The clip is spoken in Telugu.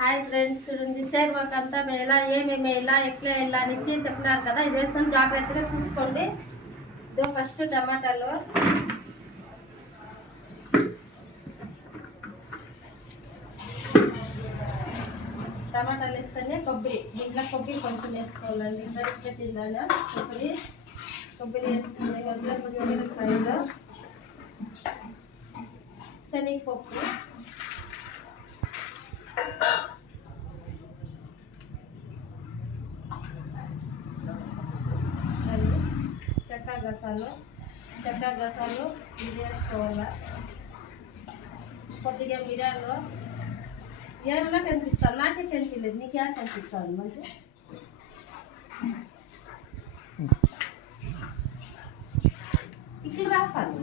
హాయ్ ఫ్రెండ్స్, చూడండి సేర్ వర్క్ అంతా ఎలా ఏమేమి ఎలా ఎట్లా ఎలా అనేసి చెప్పినారు కదా. ఇది వేసుకొని జాగ్రత్తగా చూసుకోండి. ఇదో ఫస్ట్ టమాటాలు, టమాటాలు వేస్తేనే కొబ్బరి, దీంట్లో కొబ్బరి కొంచెం వేసుకోవాలండి. ఇంకా తిందా కొబ్బరి వేసుకునే కొంచెం పచ్చిమిరపకాయలు, శనగపప్పు, చెక్క గసాలు ఇది వేసుకోవాలి. కొద్దిగా మిరియాలు ఏమైనా కనిపిస్తాను, నాకే కనిపించలేదు, నీకేం కనిపిస్తాను మంచి ఇక్కడ రాపాలి.